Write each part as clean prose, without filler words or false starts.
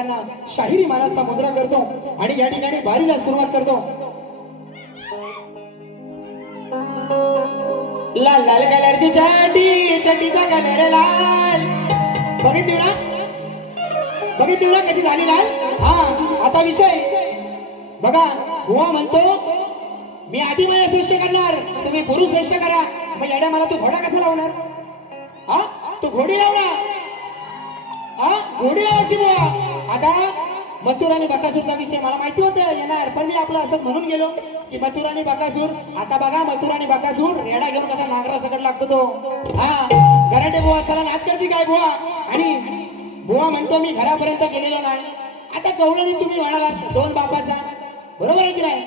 रसिकांना शाहिरी मानाचा मुजरा करतो आणि या ठिकाणी बारीला सुरुवात करतो. लाल लाल कलरची चड्डी, चड्डीचा कलर लाल. बघितली ना, बघितली ना कशी झाली लाल. हा आता विषय बघा. बुवा म्हणतो मी आधी माझ्या श्रेष्ठ करणार, तुम्ही पुरुष श्रेष्ठ करा. मग येड्या मला तू घोडा कसा लावणार? हा तू घोडी लावणार, हा घोडी लावायची बुवा. आता मथुर आणि बकासूरचा विषय मला माहिती होतं येणार, पण मी आपलं असं म्हणून गेलो की मथुर आणि बकासूर. आता बघा मथुर आणि बकासूर रेडा घेऊन कसा नांगरा सकट लागतो तो. हा घराटे बुवा चला नाच करते काय बुवा. आणि बुवा म्हणतो मी घरापर्यंत गेलेलो नाही. आता कवळणी तुम्ही म्हणालात दोन बापाचा, बरोबर आहे की नाही?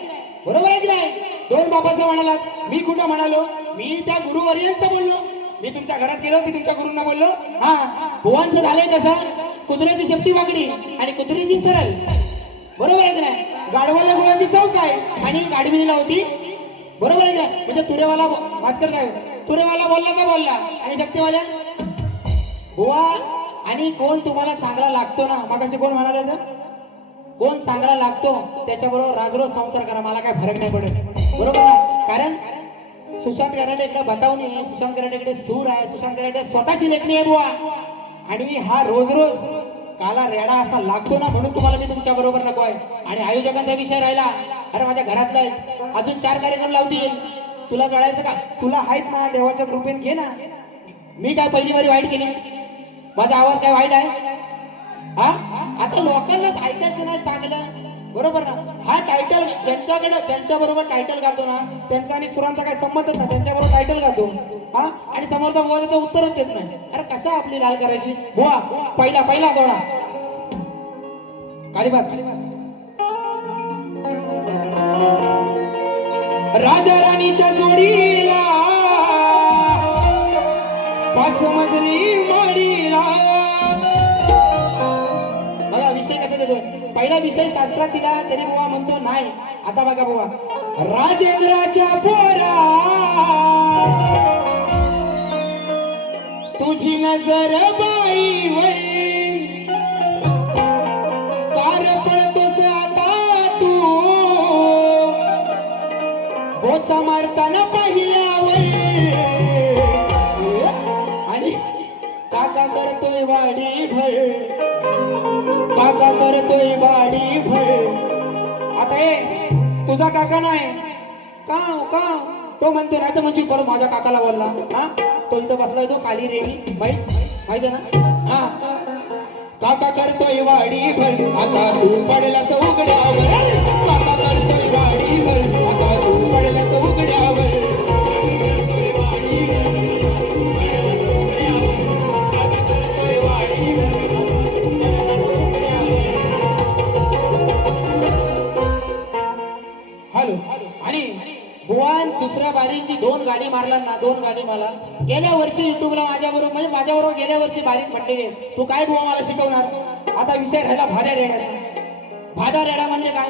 बरोबर आहे की नाही? दोन बापाचा म्हणालात. मी कुठं म्हणालो? मी त्या गुरुवर्यांचं बोललो. मी तुमच्या घरात गेलो, मी तुमच्या गुरूंना बोललो. हा बुवांचं झालंय कसं, कुत्र्याची शेपटी वाकडी आणि कुत्रीची सरळ, बरोबर आहे की नाही? गाडवाला गुळाची चौक आहे आणि गाडविणीला होती, बरोबर आहे की नाही? म्हणजे तुरेवाला भास्कर साहेब, तुरेवाला बोलला तर बोलला आणि शक्तीवाल्या बुवा. आणि कोण तुम्हाला चांगला लागतो ना, मगाशी कोण म्हणाले, कोण चांगला लागतो त्याच्याबरोबर राजरोज संसार करा, मला काय फरक नाही पडत, बरोबर ना? कारण सुशांत कराटे इकडे बतावणी आहे, सुशांत कराटे इकडे सूर आहे, सुशांत कराटे स्वतःची लेखणी आहे बुवा. आणि हा रोज रोज काला रेडा असा लागतो ना, म्हणून तुम्हाला मी तुमच्या बरोबर नको आहे. आणि आयोजकांचा विषय राहिला, अरे माझ्या घरातला अजून 4 कार्यक्रम लावतील, तुला जळायचं का? तुला आहेत ना, देवाच्या कृपेने घे ना. मी काय पहिली वारी वाईट केली? माझा आवाज काय वाईट आहे? हा आता लोकांनाच ऐकायचं नाही चांगलं, बरोबर ना? हा टायटल ज्यांच्याकडे, ज्यांच्या बरोबर टायटल गातो ना, त्यांचा आणि सुरांचा काही संबंधच ना, त्यांच्याबरोबर टायटल गातो. हा आणि समोरचा बुवा त्याचं उत्तरच देत नाही. अरे कशा आपली लाल करायची बुवा? पहिला पहिला दोडा काळीबाज. राजा राणीच्या जोडीला 5 मजली माडीला. बघा विषय कसा देतो. पहिला विषय शास्त्रात दिला तरी बुवा म्हणतो नाही. आता बघा बुवा, राजेंद्राच्या पोरा तुझी नजर बाई वै, कार पडतोस आता तू बोचा मारताना पाहिल्या वै. आणि काका करतोय वाडी भर, काका करतोय वाडी भर. आता तुझा काका नाही का? का तो म्हणते नाही तर म्हणजे परत माझ्या काकाला बोलला. हा तो इथं बसलाय, तो काली रेडी म्हैस, माहिती ना? हा काका करतोय वाडी भर, आता तू पडलास उघड्यावर. काका करतोय वाडी भर, आता तू पडलास उघड्यावर. हॅलो. आणि बुवान दुसऱ्या बारीची 2 गाडी मारला ना, 2 गाडी मला गेल्या वर्षी युट्यूबला माझ्याबरोबर, म्हणजे माझ्याबरोबर गेल्या वर्षी बारीक म्हटलेले. तू काय बुवा मला शिकवणार? आता विषय राहिला भाद्या रेड्याचा. भाद्या रेडा म्हणजे काय?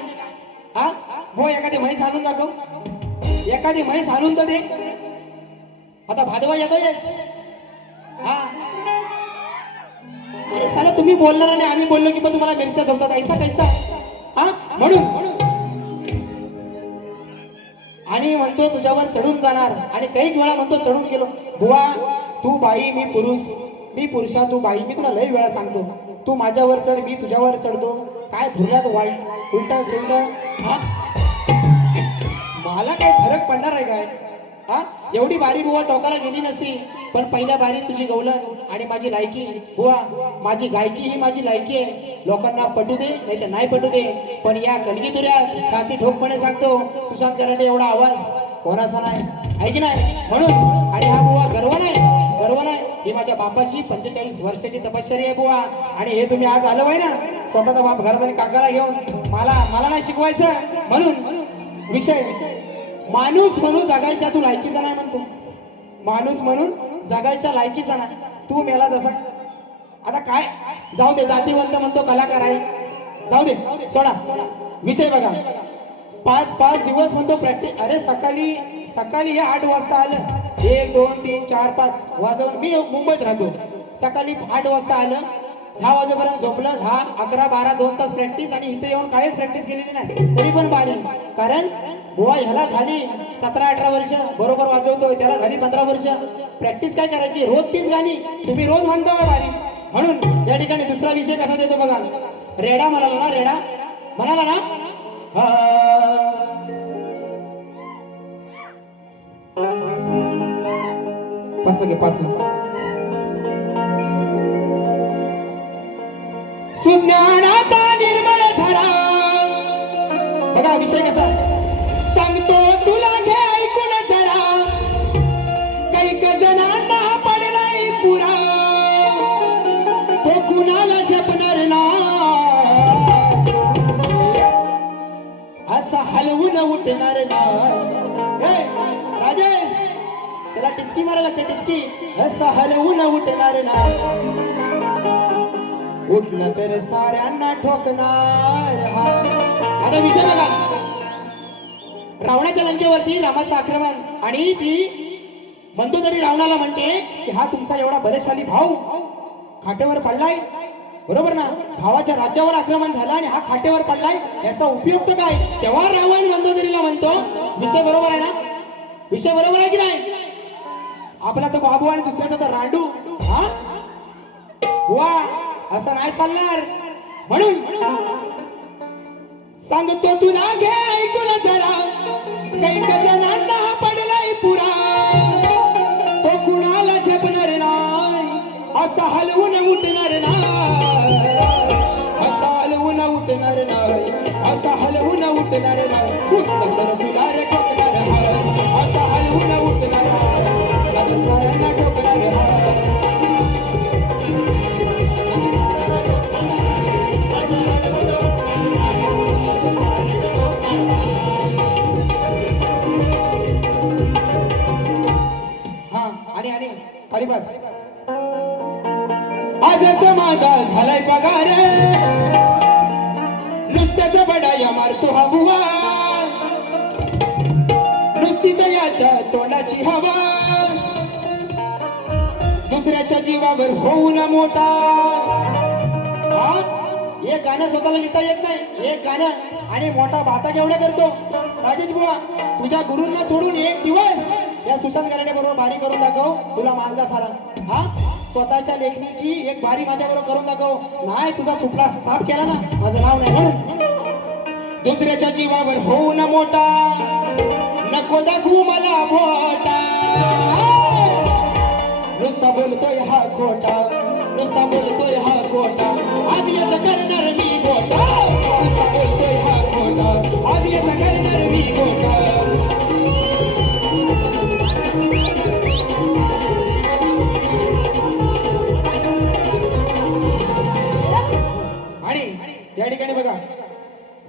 हा बुवा एखादी म्हैस आणून दाखव, एखादी म्हैस आणून तर दे. आता भादवा येतोय. हा अरे साला तुम्ही बोलणार आणि आम्ही बोललो की मग तुम्हाला मिरच्या जमतात, ऐसा कैसा? हा म्हणून आणि म्हणतो तुझ्यावर चढून जाणार. आणि काही वेळा म्हणतो चढून गेलो. बुवा तू बाई मी पुरुष, मी पुरुषा तू बाई. मी तुला लई वेळा सांगतो, तू माझ्यावर चढ मी तुझ्यावर चढतो. काय धुरल्यात उलटा सुंड? हा मला काय फरक पडणार आहे काय? हा एवढी बारी बुवा टोकाला गेली नसती, पण पहिल्या बारी तुझी गवलन आणि माझी लायकी. बुवा माझी गायकी ही माझी लायकी आहे. लोकांना पटू दे नाही तर नाही पटू दे, पण या कलगीतुऱ्या छाती ठोकपणे सांगतो, सुशांत कराटे एवढा आवाज कोणाचा नाही, आहे की नाही? म्हणून आणि हा बुवा गर्व नाही, गर्व नाही. ही माझ्या बापाची 45 वर्षाची तपश्चर्या आहे बुवा. आणि हे तुम्ही आज आलं पाहिजे ना, स्वतःचा बाप घरात आणि काकाला घेऊन मला नाही शिकवायचं. म्हणून विषय माणूस म्हणून जगायच्या तू लायकीचा नाही म्हणतो. माणूस म्हणून जगायच्या लायकीचा नाही. तू मेला जसा. आता काय जाऊ दे, जातीवंत म्हणतो कलाकार आहे, जाऊ दे सोडा विषय. बघा 5 दिवस म्हणतो प्रॅक्टिस. अरे सकाळी हे 8 वाजता आलं, 1 2 3 4 5 वाजवून. मी मुंबईत राहतो. सकाळी 8 वाजता आलं, 10 वाजेपर्यंत झोपलं, 10, 11, 12, 2 तास प्रॅक्टिस आणि इथे येऊन काहीच प्रॅक्टिस केलेली नाही, तरी पण बारी. कारण बुवा ह्याला झाली 17-18 वर्ष बरोबर वाजवतोय, त्याला झाली 15 वर्ष. प्रॅक्टिस काय करायची, रोज तीच गाणी तुम्ही रोज म्हणता बारी. म्हणून या ठिकाणी दुसरा विषय कसा देतो बघा. रेडा म्हणाला ना, रेडा म्हणाला ना, सुज्ञानाचा निर्मळ झरा. बघा विषय कसा सांगतो तुला, घे ऐकून जरा. कैक जणांना पडलाय पुरा, तो कुणाला झेपणार ना. असा हलवून उठणार ना. राजेश त्याला टिचकी मारायला लागते, टिचकी. असा हलवून उठणार ना. उठलं तर साऱ्यांना ठोकणार. हा आता विषय बघा. रावणाच्या लंकेवरती रामाचं आक्रमण, आणि ती मंदोदरी रावणाला म्हणते की हा तुमचा एवढा बलशाली भाऊ खाटेवर पडलाय, बरोबर ना. भावाच्या राज्यावर आक्रमण झालं आणि हा खाटेवर पडलाय, याचा उपयोग तर काय. तेव्हा रावण मंदोदरीला म्हणतो, विषय बरोबर आहे ना, विषय बरोबर आहे की नाही. आपला तर बाबू आणि दुसऱ्याचा तर रांडू. हा वा असं नाही चालणार. म्हणून सांगतो तुला, घे ऐकून जरा. कैक जणांना पडलाय पुरा, तो कुणाला झेपणार नाही. असा हलवून उठणार नाही, असा हलवून उठणार नाही, असा हलवून उठणार नाही. उठलं तर तुला रे ठोकणार हाय, असा हलवून उठणार साऱ्यांना ठोकणार हाय. खालीपास आजच माझा झालाय पगार, नुसत्याच बडाया मारतो हा बुवा. नुसतीच याच्या तोंडाची हवा, दुसऱ्याच्या जीवावर होऊन मोठा. एक गाणं स्वतःला लिहिता येत नाही, एक गाणं आणि मोठा बाता केवढा करतो. राजेश बुवा तुझ्या गुरूंना सोडून एक दिवस या सुशांत गराडे बरोबर बारी करून दाखव, तुला मानला सारा. हा स्वतःच्या लेखणीची एक बारी माझ्या बरोबर करून दाखव. नाही तुझा चुपला साफ केला ना, माझं नाव नाही म्हणून. दुसऱ्याच्या जीवावर होऊन मोठा, नको दाखवू मला बोटा. नुसता बोलतोय हा खोटा, नुसता बोलतोय हा खोटा. आज याचा करणार मी गोटा, नुसता बोलतोय हा खोटा. आज याचा करणार मी गोटा. या ठिकाणी बघा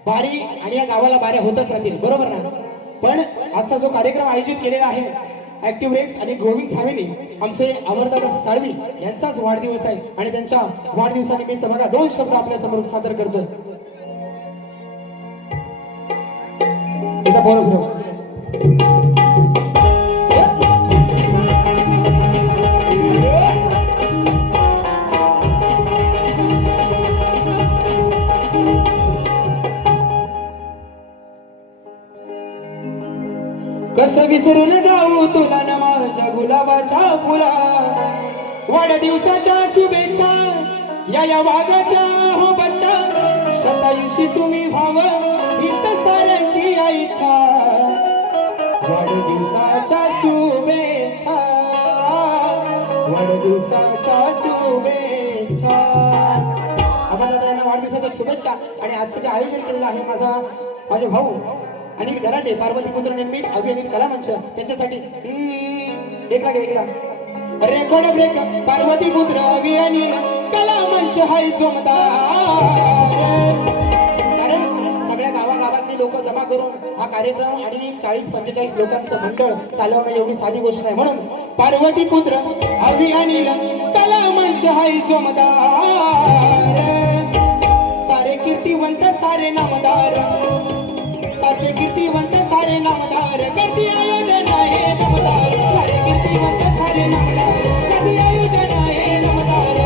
बारी आणि या गावाला बाऱ्या होतच राहतील, बरोबर ना. पण आजचा जो कार्यक्रम आयोजित केलेला आहे ऍक्टिव्ह रेक्स आणि ग्रोविंग फॅमिली, आमचे अमरदादा साळवी यांचाच वाढदिवस आहे आणि त्यांच्या वाढदिवसानिमित्त बघा 2 शब्द आपल्या समोर सादर करतोय. कसं विसरून जाऊ तुला न माझ्या गुलाबाच्या फुला. वाढदिवसाच्या शुभेच्छा या वाघाच्या हो बच्चा. शतायुषी तुम्ही व्हाव हीच साऱ्यांची इच्छा. वाढदिवसाच्या शुभेच्छा, वाढदिवसाच्या शुभेच्छा. आपण दादा यांना वाढदिवसाच्या शुभेच्छा. आणि आजचं जे आयोजन केलेलं आहे माझे भाऊ अनिल गराडे, पार्वतीपुत्र निर्मित अभिनीत कला मंच, त्यांच्यासाठी एक रेकॉर्ड ब्रेक. पार्वतीपुत्र अभिनीत कला मंच हाय जोमदार. कारण सगळ्या गावागावातली लोक जमा करून हा कार्यक्रम आणि 40-45 लोकांचं मंडळ चालवणं एवढी साधी गोष्ट नाही. म्हणून पार्वतीपुत्र अभिनीत कला मंच हाय जोमदार. सारे कीर्तिवंत सारे नामदार, सारे कीर्तिवंत सारे नामदार. करती आयोजन आहे नामदार. सारे कीर्तिवंत सारे नामदार, करती आयोजन आहे नामदार.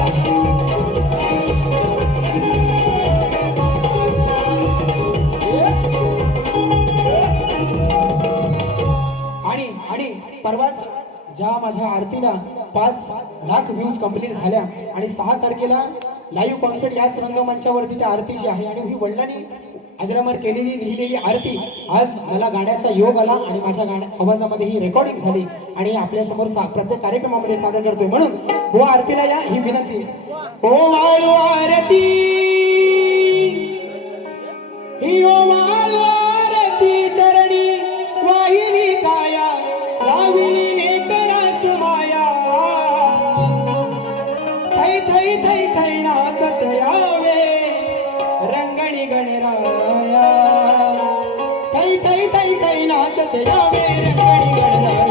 परवाच ज्या माझ्या आरतीला 5 लाख व्ह्यूज कंप्लीट झाल्या आणि 6 तारखेला लाईव्ह कॉन्सर्ट याच रंगमंचावरती त्या आरतीची आहे आणि ही वडिलांनी अजरामर केलेली लिहिलेली आरती आज मला गाण्याचा योग आला आणि माझ्या गाण्या आवाजामध्ये ही रेकॉर्डिंग झाली आणि आपल्या समोर प्रत्येक कार्यक्रमामध्ये सादर करतोय. म्हणून हो आरतीला या ही विनंती. हो वाळू आरती ही ओ वाळू आरती चरणी वाहिली काया लाविली नेकरास माया थै थै थै थै नाचत यावे रंगणी गणराया थै थै थै थै नाचत यावे रंगणी गणराया.